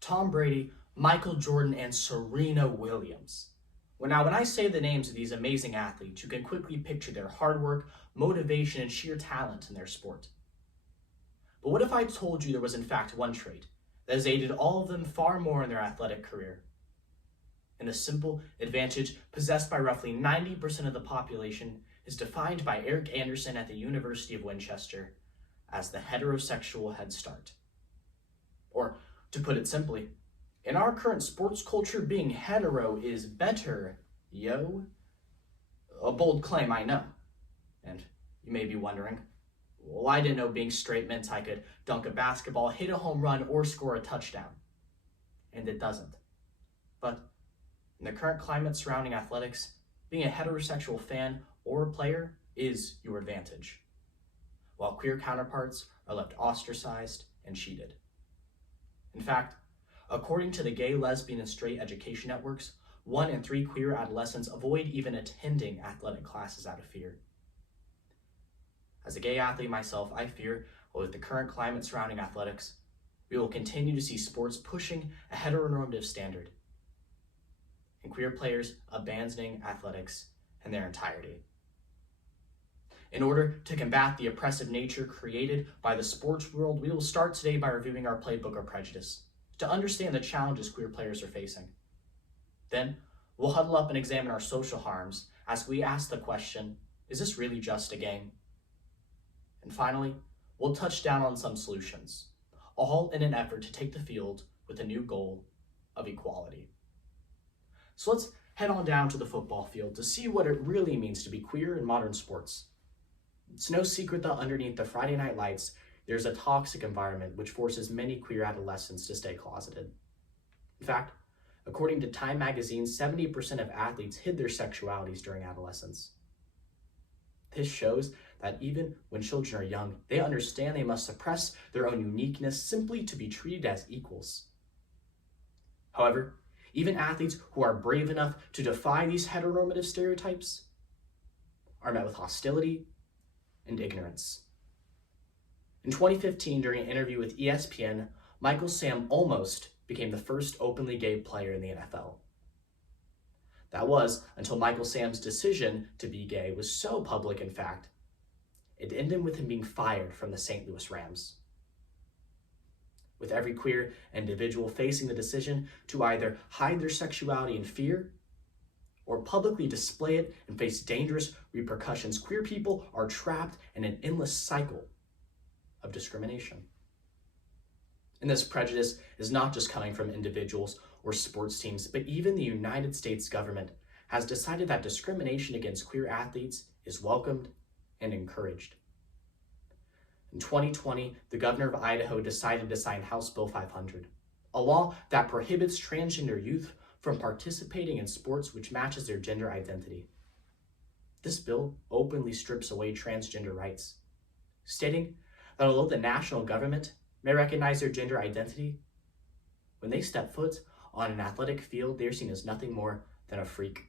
Tom Brady, Michael Jordan, and Serena Williams. When I say the names of these amazing athletes, you can quickly picture their hard work, motivation, and sheer talent in their sport. But what if I told you there was in fact one trait that has aided all of them far more in their athletic career? And the simple advantage possessed by roughly 90% of the population is defined by Eric Anderson at the University of Winchester as the heterosexual head start. Or, to put it simply, in our current sports culture, being hetero is better, yo. A bold claim, I know. And you may be wondering, well, I didn't know being straight meant I could dunk a basketball, hit a home run, or score a touchdown. And it doesn't. But in the current climate surrounding athletics, being a heterosexual fan or player is your advantage, while queer counterparts are left ostracized and cheated. In fact, according to the Gay, Lesbian, and Straight Education Networks, 1 in 3 queer adolescents avoid even attending athletic classes out of fear. As a gay athlete myself, I fear, with the current climate surrounding athletics, we will continue to see sports pushing a heteronormative standard, and queer players abandoning athletics in their entirety. In order to combat the oppressive nature created by the sports world, we will start today by reviewing our playbook of prejudice to understand the challenges queer players are facing. Then, we'll huddle up and examine our social harms as we ask the question, is this really just a game? And finally, we'll touch down on some solutions, all in an effort to take the field with a new goal of equality. So let's head on down to the football field to see what it really means to be queer in modern sports. It's no secret that underneath the Friday night lights, there's a toxic environment which forces many queer adolescents to stay closeted. In fact, according to Time magazine, 70% of athletes hid their sexualities during adolescence. This shows that even when children are young, they understand they must suppress their own uniqueness simply to be treated as equals. However, even athletes who are brave enough to defy these heteronormative stereotypes are met with hostility and ignorance. In 2015, during an interview with ESPN, Michael Sam almost became the first openly gay player in the NFL. That was until Michael Sam's decision to be gay was so public, in fact, it ended with him being fired from the St. Louis Rams. With every queer individual facing the decision to either hide their sexuality in fear or publicly display it and face dangerous repercussions, queer people are trapped in an endless cycle of discrimination. And this prejudice is not just coming from individuals or sports teams, but even the United States government has decided that discrimination against queer athletes is welcomed and encouraged. In 2020, the governor of Idaho decided to sign House Bill 500, a law that prohibits transgender youth from participating in sports which matches their gender identity. This bill openly strips away transgender rights, stating that although the national government may recognize their gender identity, when they step foot on an athletic field, they are seen as nothing more than a freak.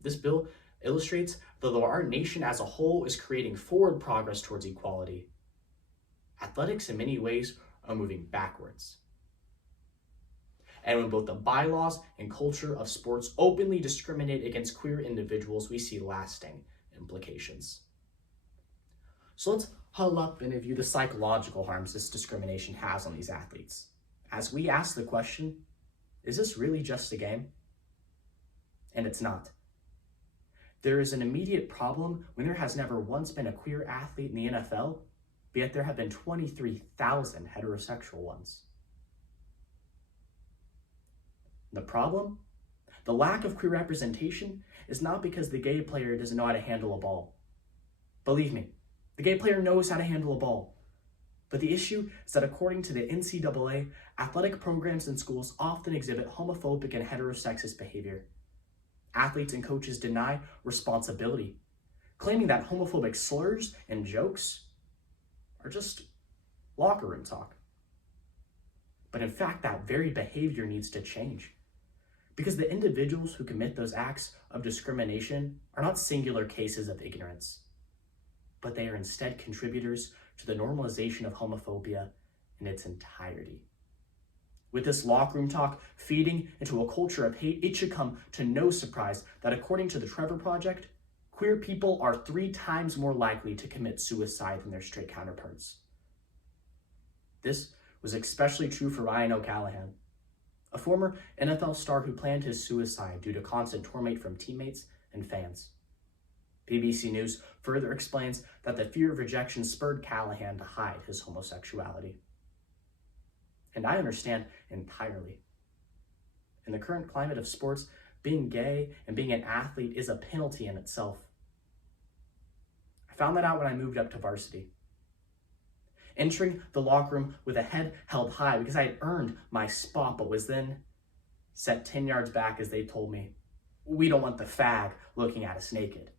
This bill illustrates that though our nation as a whole is creating forward progress towards equality, athletics in many ways are moving backwards. And when both the bylaws and culture of sports openly discriminate against queer individuals, we see lasting implications. So let's huddle up and review the psychological harms this discrimination has on these athletes, as we ask the question, is this really just a game? And it's not. There is an immediate problem when there has never once been a queer athlete in the NFL, but yet there have been 23,000 heterosexual ones. The problem? The lack of queer representation is not because the gay player doesn't know how to handle a ball. Believe me, the gay player knows how to handle a ball. But the issue is that according to the NCAA, athletic programs and schools often exhibit homophobic and heterosexist behavior. Athletes and coaches deny responsibility, claiming that homophobic slurs and jokes are just locker room talk. But in fact, that very behavior needs to change, because the individuals who commit those acts of discrimination are not singular cases of ignorance, but they are instead contributors to the normalization of homophobia in its entirety. With this locker room talk feeding into a culture of hate, it should come to no surprise that according to the Trevor Project, queer people are 3 times more likely to commit suicide than their straight counterparts. This was especially true for Ryan O'Callahan, a former NFL star who planned his suicide due to constant torment from teammates and fans. BBC News further explains that the fear of rejection spurred Callahan to hide his homosexuality. And I understand entirely. In the current climate of sports, being gay and being an athlete is a penalty in itself. I found that out when I moved up to varsity. Entering the locker room with a head held high because I had earned my spot, but was then set 10 yards back as they told me, "We don't want the fag looking at us naked."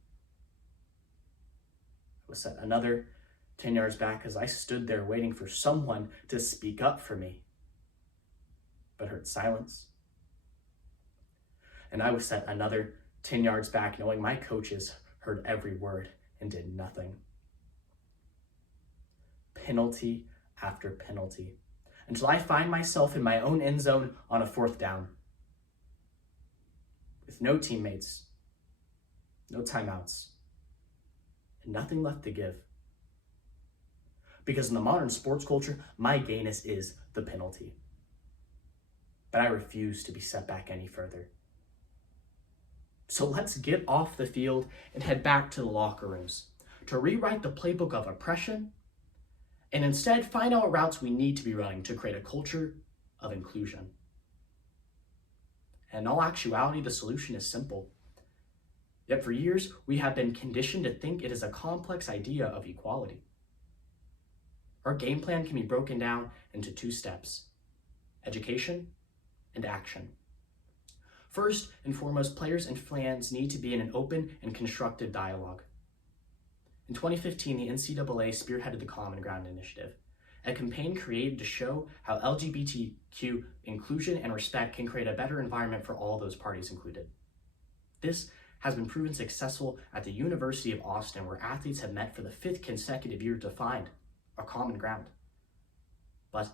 I was set another 10 yards back as I stood there waiting for someone to speak up for me, but heard silence. And I was set another 10 yards back knowing my coaches heard every word and did nothing. Penalty after penalty, until I find myself in my own end zone on a 4th down. With no teammates, no timeouts, and nothing left to give. Because in the modern sports culture, my gayness is the penalty. But I refuse to be set back any further. So let's get off the field and head back to the locker rooms to rewrite the playbook of oppression and instead find out what routes we need to be running to create a culture of inclusion. And in all actuality, the solution is simple. Yet for years, we have been conditioned to think it is a complex idea of equality. Our game plan can be broken down into 2 steps: education and action. First and foremost, players and fans need to be in an open and constructive dialogue. In 2015, the NCAA spearheaded the Common Ground Initiative, a campaign created to show how LGBTQ inclusion and respect can create a better environment for all those parties included. This has been proven successful at the University of Austin, where athletes have met for the 5th consecutive year to find a common ground. But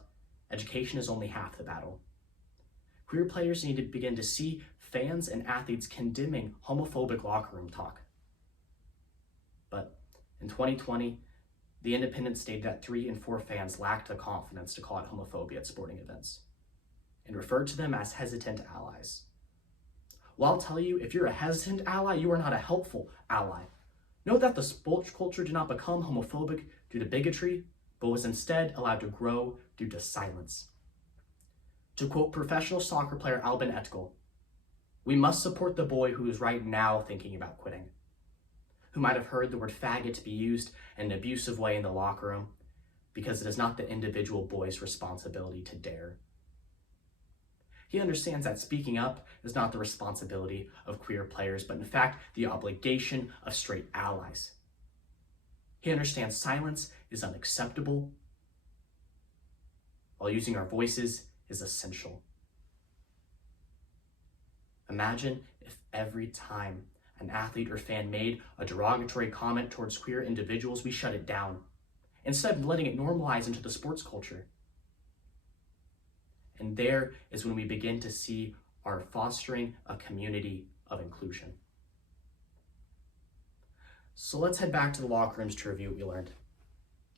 education is only half the battle. Queer players need to begin to see fans and athletes condemning homophobic locker room talk. But in 2020, The Independent stated that 3 in 4 fans lacked the confidence to call out homophobia at sporting events and referred to them as hesitant allies. Well, I'll tell you, if you're a hesitant ally, you are not a helpful ally. Note that the sports culture did not become homophobic due to bigotry, but was instead allowed to grow due to silence. To quote professional soccer player Albin Etkel, "We must support the boy who is right now thinking about quitting, who might have heard the word faggot be used in an abusive way in the locker room, because it is not the individual boy's responsibility to dare." He understands that speaking up is not the responsibility of queer players, but in fact, the obligation of straight allies. He understands silence is unacceptable, while using our voices is essential. Imagine if every time an athlete or fan made a derogatory comment towards queer individuals, we shut it down, instead of letting it normalize into the sports culture. And there is when we begin to see our fostering a community of inclusion. So let's head back to the locker rooms to review what we learned.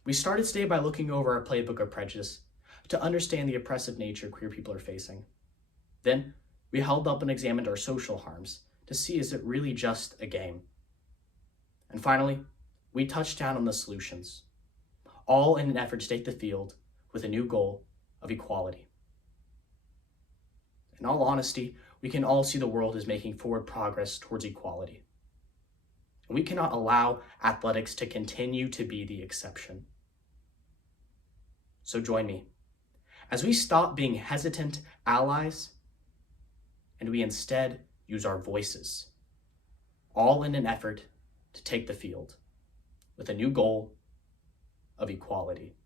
We started today by looking over our playbook of prejudice to understand the oppressive nature queer people are facing. Then we held up and examined our social harms to see, is it really just a game? And finally, we touched down on the solutions, all in an effort to take the field with a new goal of equality. In all honesty, we can all see the world is making forward progress towards equality. And we cannot allow athletics to continue to be the exception. So join me as we stop being hesitant allies and we instead use our voices, all in an effort to take the field with a new goal of equality.